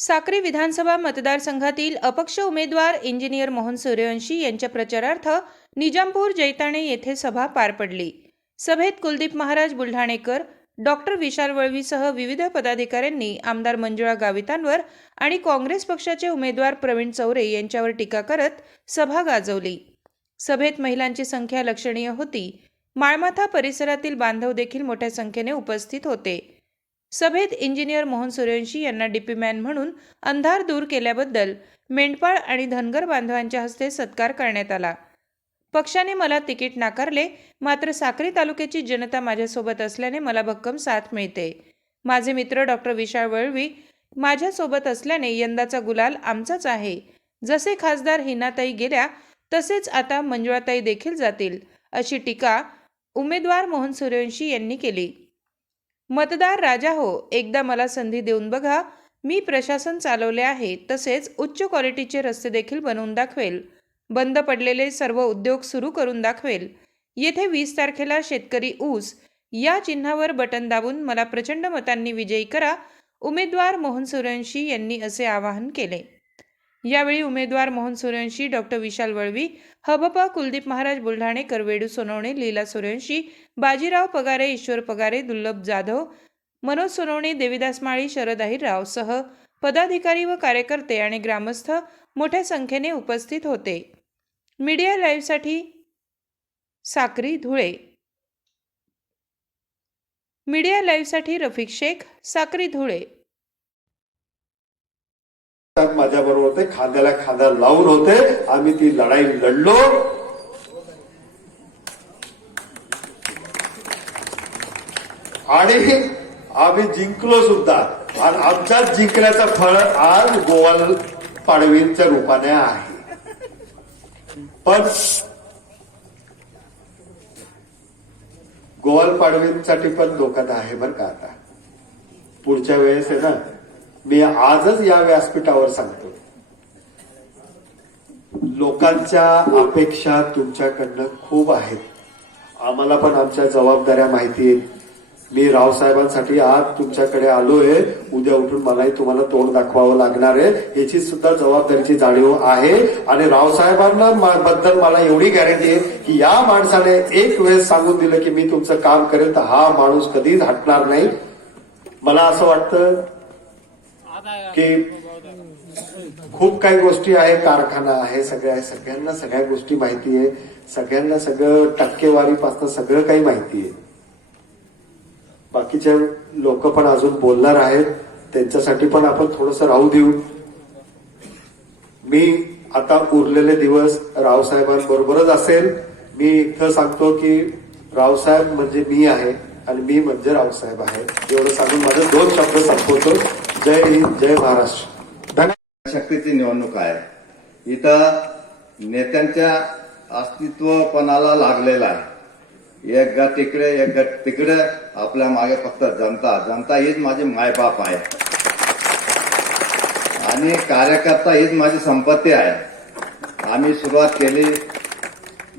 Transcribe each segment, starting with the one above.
साक्री विधानसभा मतदारसंघातील अपक्ष उमेदवार इंजिनियर मोहन सूर्यवंशी यांच्या प्रचारार्थ निजामपूर जैताणे येथे सभा पार पडली. सभेत कुलदीप महाराज बुलढाणेकर डॉक्टर विशाल वळवीसह विविध पदाधिकाऱ्यांनी आमदार मंजुळा गावितांवर आणि काँग्रेस पक्षाचे उमेदवार प्रवीण चौरे यांच्यावर टीका करत सभा गाजवली. सभेत महिलांची संख्या लक्षणीय होती. माळमाथा परिसरातील बांधव देखील मोठ्या संख्येने उपस्थित होते. सभेत इंजिनियर मोहन सूर्यवंशी यांना डीपी मॅन म्हणून अंधार दूर केल्याबद्दल मेंढपाळ आणि धनगर बांधवांच्या हस्ते सत्कार करण्यात आला. पक्षाने मला तिकीट नाकारले मात्र साक्री तालुक्याची जनता माझ्यासोबत असल्याने मला भक्कम साथ मिळते. माझे मित्र डॉक्टर विशाळ वळवी माझ्यासोबत असल्याने यंदाचा गुलाल आमचाच आहे. जसे खासदार हिनाताई गेल्या तसेच आता मंजुळाताई देखील जातील अशी टीका उमेदवार मोहन सूर्यवंशी यांनी केली. मतदार राजा हो एकदा मला संधी देऊन बघा. मी प्रशासन चालवले आहे तसेच उच्च क्वालिटीचे रस्ते देखील बनवून दाखवेल. बंद पडलेले सर्व उद्योग सुरू करून दाखवेल. येथे वीस तारखेला शेतकरी ऊस या चिन्हावर बटन दाबून मला प्रचंड मतांनी विजयी करा. उमेदवार मोहन सूर्यवंशी यांनी असे आवाहन केले. यावेळी उमेदवार मोहन सूर्यवंशी डॉक्टर विशाल वळवी हबपा कुलदीप महाराज बुलढाणे करवेडू सोनवणे लीला सूर्यवंशी बाजीराव पगारे ईश्वर पगारे दुर्लभ जाधव मनोज सोनवणे देविदास माळी शरद अहिरराव पदाधिकारी व कार्यकर्ते आणि ग्रामस्थ मोठ्या संख्येने उपस्थित होते. मीडिया लाईव्हसाठी साक्री धुळे. मीडिया लाईव्हसाठी रफिक शेख साक्री धुळे. माझ्या बरोबर होते खांद्याला खांदा लावून होते आम्ही ती लढाई लढलो. आणि आम्ही जिंकलो सुद्धा. आणि आमच्याच जिंकण्याचं फळ आज गोवाल पाडवींच्या रूपाने आहे. पण गोवाल पाडवींसाठी पण धोकात आहे बरं का आता. पुढच्या वेळेस आहे ना मी आजच या व्यासपीठावर सांगतो. लोकांच्या अपेक्षा तुमच्याकडनं खूप आहेत. आम्हाला पण आमच्या जबाबदाऱ्या माहिती आहेत. मी रावसाहेबांसाठी आज तुमच्याकडे आलोय. उद्या उठून मलाही तुम्हाला तोंड दाखवावं लागणार आहे. याची सुद्धा जबाबदारीची जाणीव आहे. आणि रावसाहेबांना बद्दल मला एवढी गॅरंटी आहे की या माणसाने एक वेळेस सांगून दिलं की मी तुमचं काम करेल तर हा माणूस कधीच हटणार नाही. मला असं वाटतं की खूप काही गोष्टी आहे कारखाना आहे सगळ्या सगळ्यांना सगळ्या गोष्टी माहिती आहे. सगळ्यांना सगळं टक्केवारीपासून सगळं काही माहिती आहे. बाकीचे लोक पण अजून बोलणार आहेत. त्यांच्यासाठी पण आपण थोडस राहू देऊ. मी आता उरलेले दिवस रावसाहेबांबरोबरच असेल. मी इथं सांगतो की रावसाहेब म्हणजे मी आहे. आणि मी म्हणजे रावसाहेब आहे एवढं सांगून माझे दोन शब्द संपवतो. जय हिंद जय महाराष्ट्र. धन्यवाद. शक्तीची निवडणूक आहे. इथं नेत्यांच्या अस्तित्वपणाला लागलेला आहे. एक गट इकडे एक गट तिकडे. आपल्या मागे फक्त जनता. जनता हीच माझी मायबाप आहे. आणि कार्यकर्ता हीच माझी संपत्ती आहे. आम्ही सुरुवात केली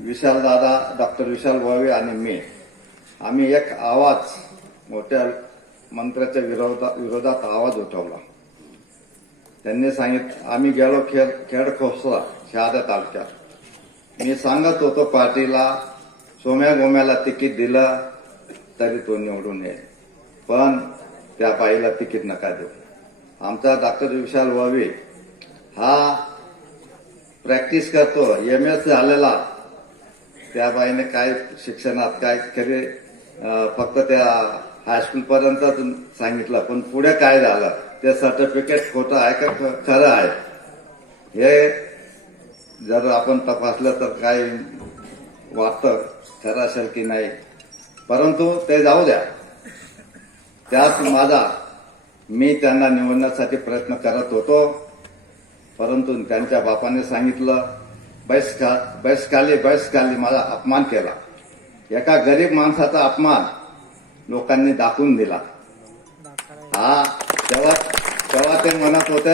विशाल दादा डॉक्टर विशाल भावे आणि मी. आम्ही एक आवाज मोठ्या मंत्र्याच्या विरोधा विरोधात आवाज उठवला. त्यांनी सांगितलं आम्ही गेलो खेड खेड खोसला शहादा तालुक्यात. मी सांगत होतो पार्टीला सोम्या गोम्याला तिकीट दिलं तरी तो निवडून येईल. पण त्या बाईला तिकीट नका देऊ. आमचा डॉक्टर विशाल वळवे हा प्रॅक्टिस करतो एम एस झालेला. त्या बाईने काय शिक्षणात काय करी फक्त त्या हायस्कूल पर्यंत सांगितलं पण पुढे काय झालं? ते सर्टिफिकेट खोटं आहे का खरं आहे? हे जर आपण तपासलं तर काय वाटतं खरं असेल की नाही. परंतु ते जाऊ द्या. त्यात माझा मी त्यांना निवडण्यासाठी प्रयत्न करत होतो. परंतु त्यांच्या बापाने सांगितलं बैस्का बैसकाली बैसकाली माझा अपमान केला. एका गरीब माणसाचा अपमान लोकांनी दाखवून दिला. हा तेव्हा तेव्हा ते म्हणत होत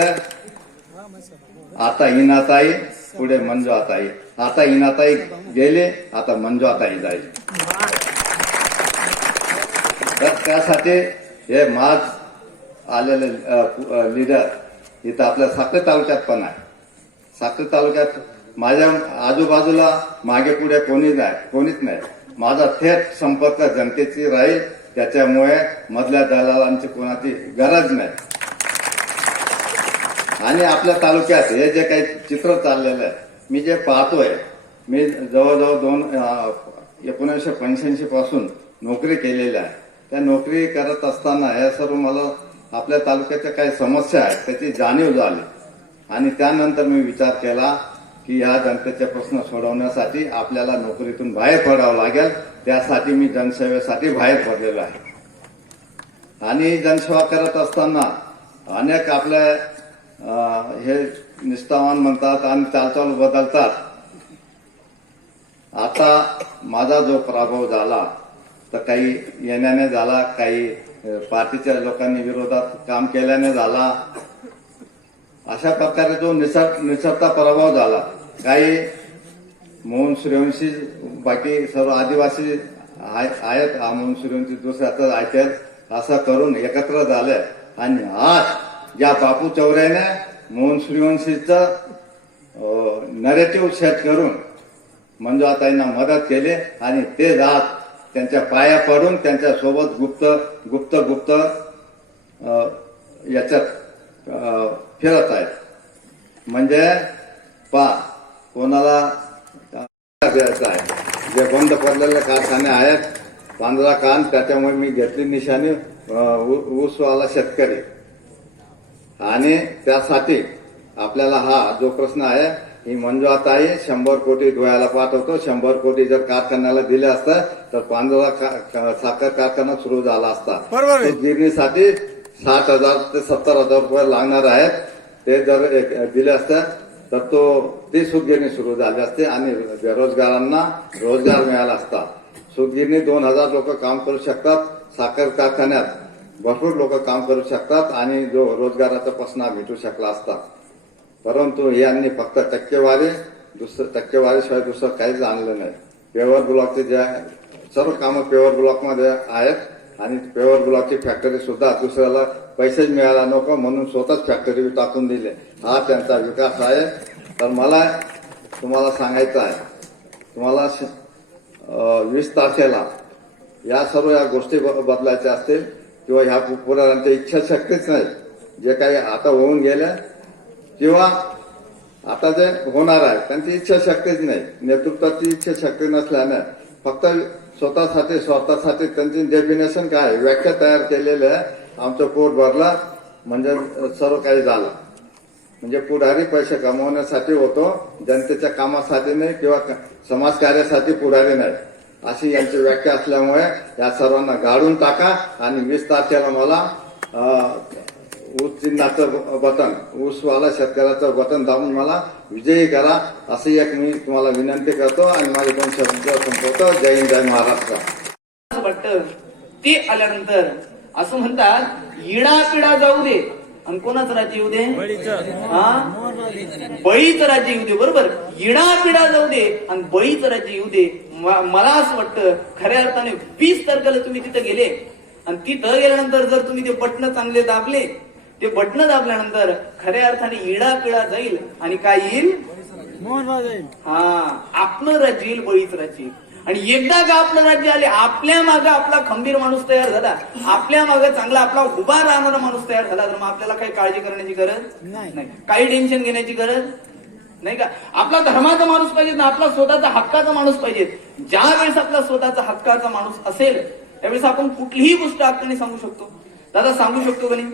आता हिनाताई पुढे मंजू आताई आता हिनाताई गेले आता मंजू आताई जाईल. तर त्यासाठी हे माझ आलेले लिडर इथं आपल्या साक्री तालुक्यात पण आहे. साक्री तालुक्यात माझ्या आजूबाजूला मागे पुढे कोणी नाही कोणीच नाही. माझा थेट संपर्क जनतेची राहील. त्याच्यामुळे मधल्या दलालांची कोणाची गरज नाही. आणि आपल्या तालुक्यात हे जे काही चित्र चाललेलं आहे मी जे पाहतोय मी जवळजवळ दोन एकोणीसशे पंच्याऐंशी पासून नोकरी केलेली आहे. त्या नोकरी करत असताना या सर्व मला आपल्या तालुक्याच्या काही समस्या आहेत त्याची जाणीव झाली. आणि त्यानंतर मी विचार केला की ह्या जनतेचे प्रश्न सोडवण्यासाठी आपल्याला नोकरीतून बाहेर पडावं लागेल. त्यासाठी मी जनसेवेसाठी बाहेर पडलेलो आहे. आणि जनसेवा करत असताना अनेक आपल्या हे निष्ठावान म्हणतात आणि चालचाल बदलतात. आता माझा जो पराभव झाला तर काही येण्याने झाला काही पार्टीच्या लोकांनी विरोधात काम केल्याने झाला. अशा प्रकारे जो निसर निसरता पराभव झाला. काही मोहन सूर्यवंशी बाकी सर्व आदिवासी आहेत. हा मोहन सूर्यवंशी दुसऱ्याच ऐकत असं करून एकत्र झाले. आणि आज या बापू चौऱ्याने मोहन सूर्यवंशीचं नरेटिव्ह सेट करून मंजुळाताईंना मदत केली. आणि ते जात त्यांच्या पाया पडून त्यांच्यासोबत गुप्त गुप्त गुप्त याच्यात फिरत आहेत. म्हणजे पा कोणाला द्यायचं आहे जे बंद पडलेले कारखाने आहेत पांढरा कान त्याच्यामुळे मी घेतली निशाणी ऊसवाला शेतकरी. आणि त्यासाठी आपल्याला हा जो प्रश्न आहे ही मंजुळाताई शंभर कोटी धुळ्याला पाठवतो. शंभर कोटी जर कारखान्याला दिले असतं तर पांढरा साखर कारखाना सुरू झाला असता. गिरणीसाठी साठ हजार ते सत्तर हजार रुपये लागणार आहेत. ते जर दिले असते तर तो ती सूतगिरणी सुरू झाली असते. आणि बेरोजगारांना रोजगार मिळाला असता. सूतगिरणी दोन हजार लोक काम करू शकतात. साखर कारखान्यात भरपूर लोक काम करू शकतात आणि जो रोजगाराचा पसना भेटू शकला असता. परंतु यांनी फक्त टक्केवारी दुसरं टक्केवारीशिवाय दुसरं काहीच आणलं नाही. पेवर ब्लॉकचे जे सर्व कामं पेवर ब्लॉकमध्ये आहेत आणि पेवर ब्लॉकची फॅक्टरी सुद्धा दुसऱ्याला पैसेच मिळायला नको म्हणून स्वतःच फॅक्टरी टाकून दिले. हा त्यांचा विकास आहे. तर मला तुम्हाला सांगायचं आहे. तुम्हाला श- वीस तारखेला या सर्व या गोष्टी ब- बदलायच्या असतील किंवा ह्या पु- इच्छा इच्छाशक्तीच नाही. जे काही आता होऊन गेल्या किंवा आता जे होणार आहे त्यांची इच्छाशक्तीच नाही. नेतृत्वाची इच्छाशक्ती नसल्याने फक्त स्वतःसाठी स्वतःसाठी त्यांची डेफिनेशन काय व्याख्या तयार केलेली आहे. आमचं पोट भरला म्हणजे सर्व काही झालं. म्हणजे पुढारी पैसे कमवण्यासाठी होतो जनतेच्या कामासाठी नाही किंवा समाजकार्यासाठी पुढारी नाही. अशी यांची व्याख्या असल्यामुळे या सर्वांना गाडून टाका आणि वीस तारखेला मला ऊस चिन्हाचं बटन ऊसवाला शेतकऱ्याचं बटन दाबून मला विजयी करा अशी एक मी तुम्हाला विनंती करतो आणि माझे दोन शब्द संपवतो. जय हिंद जय महाराष्ट्र. ते आल्यानंतर असं म्हणतात इडा पिडा जाऊ दे. आणि कोणाचं राज्य येऊ दे? हा? बळीचं राज्य येऊ दे बरोबर? इडा पिडा जाऊ दे आणि बळीचं राज्य येऊ दे. मला असं वाटतं खऱ्या अर्थाने वीस तारखेला तुम्ही तिथं गेले. आणि तिथं गेल्यानंतर जर तुम्ही ते बटणं चांगले दाबले ते बटणं दाबल्यानंतर खऱ्या अर्थाने इडा पिडा जाईल. आणि काय येईल? हा. आपलं राज्य येईल बळीच राज्य येईल. आणि एकदा का आपलं राज्य आले आपल्या मागे आपला खंबीर माणूस तयार झाला. आपल्या मागे चांगला आपला उभा राहणारा माणूस तयार झाला तर मग आपल्याला काही काळजी करण्याची गरज नाही. काही टेन्शन घेण्याची गरज नाही का? आपला धर्माचा माणूस पाहिजे ना आपला स्वतःचा हक्काचा माणूस पाहिजे. ज्या वेळेस आपला स्वतःचा हक्काचा माणूस असेल त्यावेळेस आपण कुठलीही गोष्ट हक्काने सांगू शकतो. दादा सांगू शकतो का नाही?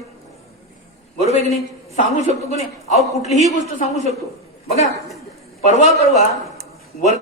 बरोबर की नाही? सांगू शकतो कोणी? अहो कुठलीही गोष्ट सांगू शकतो. बघा परवा परवा वर